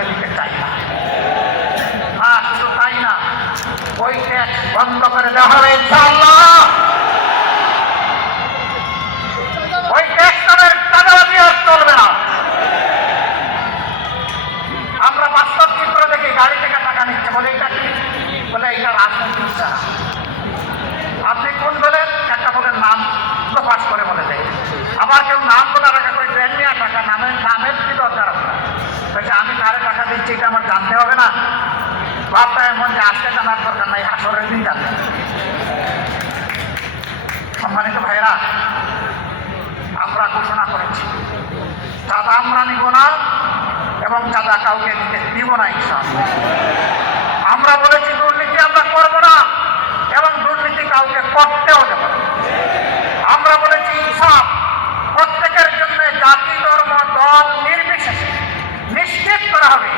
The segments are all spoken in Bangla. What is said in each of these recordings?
তুলে চাই না আর শুধু তাই না ওই ট্যাক্স বন্ধ করে দেওয়া হবে ইনশাআল্লাহ ওই ট্যাক্স নামের টাকাবাজি আর চলবে না আমরা বাস্তব চিত্র দেখি গাড়ি থেকে টাকা নিচ্ছে বলে এটা কি বলে এটা রাজনৈতিক ইচ্ছা আপনি কোন বলেন একটা বলেন নাম প্রকাশ করে বলে দেয়। আবার কেউ নাম বলে টাকা করে ট্রেন নেওয়া টাকা নামের নামের কি দরকার আপনার বলছে আমি কারে টাকা দিচ্ছি এটা আমার জানতে হবে না বাপটা এমন যে আজকে জানার দরকার জানতে সম্মানিত ভাইরা আমরা ঘোষণা করেছি। চাঁদা আমরা নিব না এবং চাঁদা কাউকে দিব না, ইনশাআল্লাহ আমরা বলেছি দুর্নীতি আমরা করব না এবং দুর্নীতি কাউকে করতেও দেব না আমরা বলেছি ইনসাফ প্রত্যেকের জন্য জাতি ধর্ম দল নির্বিশেষে নিশ্চিত করা হবে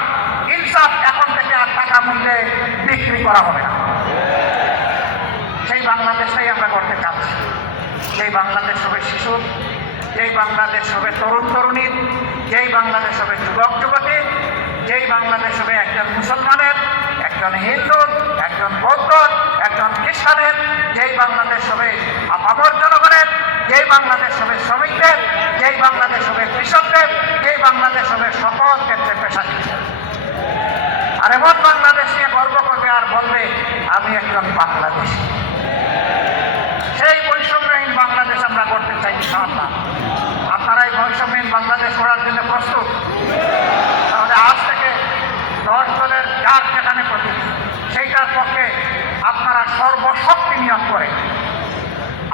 ইনসাফ এখন থেকে আর টাকা মূল্যে বিক্রি করা হবে না সেই বাংলাদেশটাই আমরা করতে চাচ্ছি সেই বাংলাদেশ হবে শিশু, যেই বাংলাদেশ হবে তরুণ তরুণীর যেই বাংলাদেশ হবে যুবক যুবতী, যেই বাংলাদেশ হবে একজন মুসলমানের, একজন হিন্দু, একজন বৌদ্ধ, একজন খ্রিস্টানের, যেই বাংলাদেশ হবে আপামর জনগণের, যেই বাংলাদেশ হবে শ্রমিকদের, যেই বাংলাদেশ হবে কৃষকদের, যেই বাংলাদেশ হবে সকল ক্ষেত্রে পেশাজীবীদের আর এমন বাংলাদেশ নিয়ে গর্ব করবে আর বলবে আমি একজন বাংলাদেশি সেই বৈষম্যহীন বাংলাদেশ আমরা করতে চাই ইনশাআল্লাহ আপনারা এই বৈষম্যহীন বাংলাদেশ করার জন্য প্রস্তুত তাহলে আজ থেকে দশ দলের যার যেখানে প্রতি সেইটার পক্ষে আপনারা সর্বশক্তি নিয়োগ করে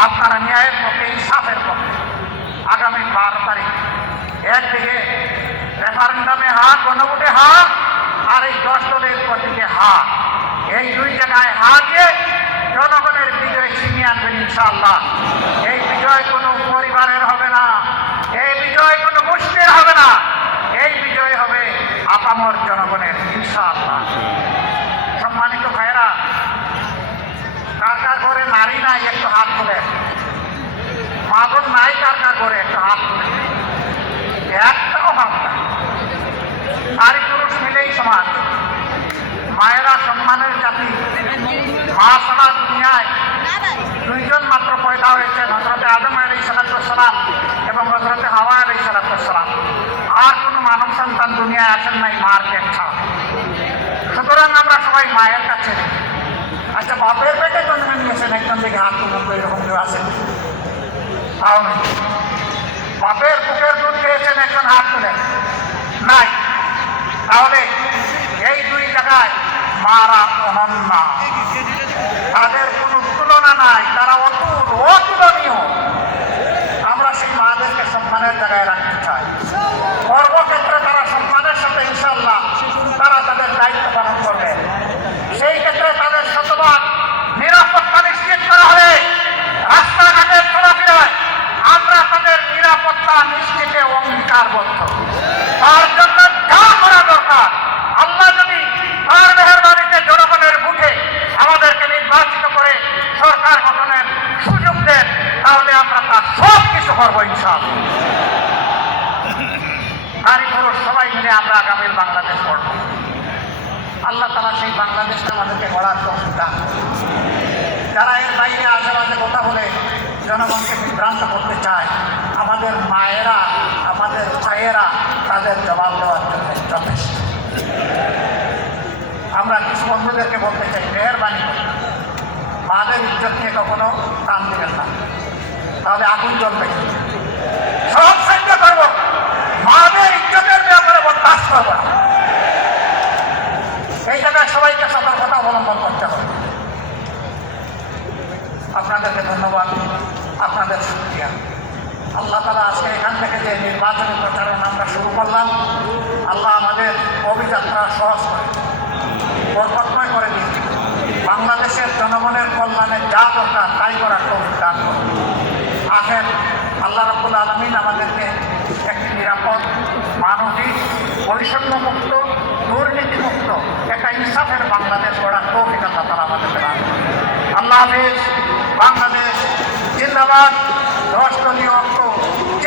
আপনারা ন্যায়ের পক্ষে ইনসাফের পক্ষে আগামী বারো তারিখ একদিকে রেফারেন্ডামে হা গণভোটে হা আর এই দশ দলের প্রতীকে হা এই দুই জায়গায় হা দিয়ে জনগণের বিজয় ছিনিয়ে আনবেন ইনশাআল্লাহ। এই বিজয় কোনো পরিবারের হবে না, এই বিজয় কোনো গোষ্ঠীর হবে না, এই বিজয় হবে আপামর জনগণের, ইনশাআল্লাহ। সম্মানিত ভাইয়েরা, কার কার ঘরে নারী নাই একটু হাত তুলে। মা নাই কার কার ঘরে একটু হাত তুলে। একটাও হাত নাই। নারী পুরুষ মিলেই সমাজ মায়েরা সম্মানের জাতি। মা সারা দুনিয়ায় দুইজন মাত্র পয়দা হয়েছেন হজরতে আদম আলী সালাতাম এবং হজরতে হাওয়া আলী সালাতাম আর কোনো মানব সন্তান দুনিয়ায় আসেন নাই, মার পেট। সুতরাং আমরা সবাই মায়ের কাছে আচ্ছা বাপের পেটে জন্মে নিয়েছেন, একজন দিকে হাত তুলুন এরকম কেউ আছেন তাও বাপের বুকের দুধ খেয়েছেন একজন হাত তুলেন নাই তাহলে এই দুই জায়গায় মারা অনন্যা তাদের কোনো তুলনা নাই তারা অতুল অতুলনীয় আমরা সেই মাদেরকে সম্মানের জায়গায় রাখতে চাই কর্মক্ষেত্রে তারা সম্মানের সাথে ইনশাল্লাহ তারা তাদের দায়িত্ব পালন করবে সেই ক্ষেত্রে তাদের শতভাগ নিরাপত্তা নিশ্চিত করা হবে রাস্তাঘাটে চলাফেরায় আমরা তাদের নিরাপত্তা নিশ্চিতে অঙ্গীকারবদ্ধ তার জন্য যা করা দরকার, আল্লাহ যদি তার মেহরবানিতে জনগণের মুখে আমাদেরকে নির্বাচিত করে সরকার গঠনের সুযোগ দেন, তাহলে আমরা তার সব কিছু করব ইনশাআল্লাহ। নারী পুরুষ সবাই মিলে আমরা আগামীর বাংলাদেশ গড়ব আল্লাহ তালা সেই বাংলাদেশটা আমাদেরকে গড়ার দান যারা এর বাইরে আশেপাশে কথা বলে জনগণকে বিভ্রান্ত করতে চায় আমাদের মায়েরা, আমাদের ভাইয়েরা তাদের জবাব দেওয়ার জন্য যথেষ্ট। আমরা কিছু বন্ধুদেরকে বলতে চাই, মেহরবানি মাদের ইজ্জত নিয়ে কখনো টান দিবেন না। তাহলে আগুন জ্বলবে সব সহ্য করব। মাদের ইজ্জতের ব্যাপারে বরদাস্ত করব না। এই জায়গায় সবাইকে সতর্কতা অবলম্বন করতে হবে। আপনাদেরকে ধন্যবাদ, আপনাদের শুক্রিয়া। আল্লাহ তালা আজকে এখান থেকে যে নির্বাচনী প্রচারণা আমরা শুরু করলাম, আল্লাহ আমাদের অভিযাত্রা সহজ করে বরকতময় করে দিন। বাংলাদেশের জনগণের কল্যাণে যা দরকার, তাই করার দান করুন। আখের আল্লাহ রব্বুল আলমিন আমাদেরকে একটি নিরাপদ, মানবিক, বৈষম্যমুক্ত, দুর্নীতিমুক্ত, একটা ইনসাফের বাংলাদেশ গড়ার তৌফিক আল্লাহ তালা আমাদেরকে দান। আল্লাহ হাফিজ, বাংলাদেশ, জিন্দাবাদ।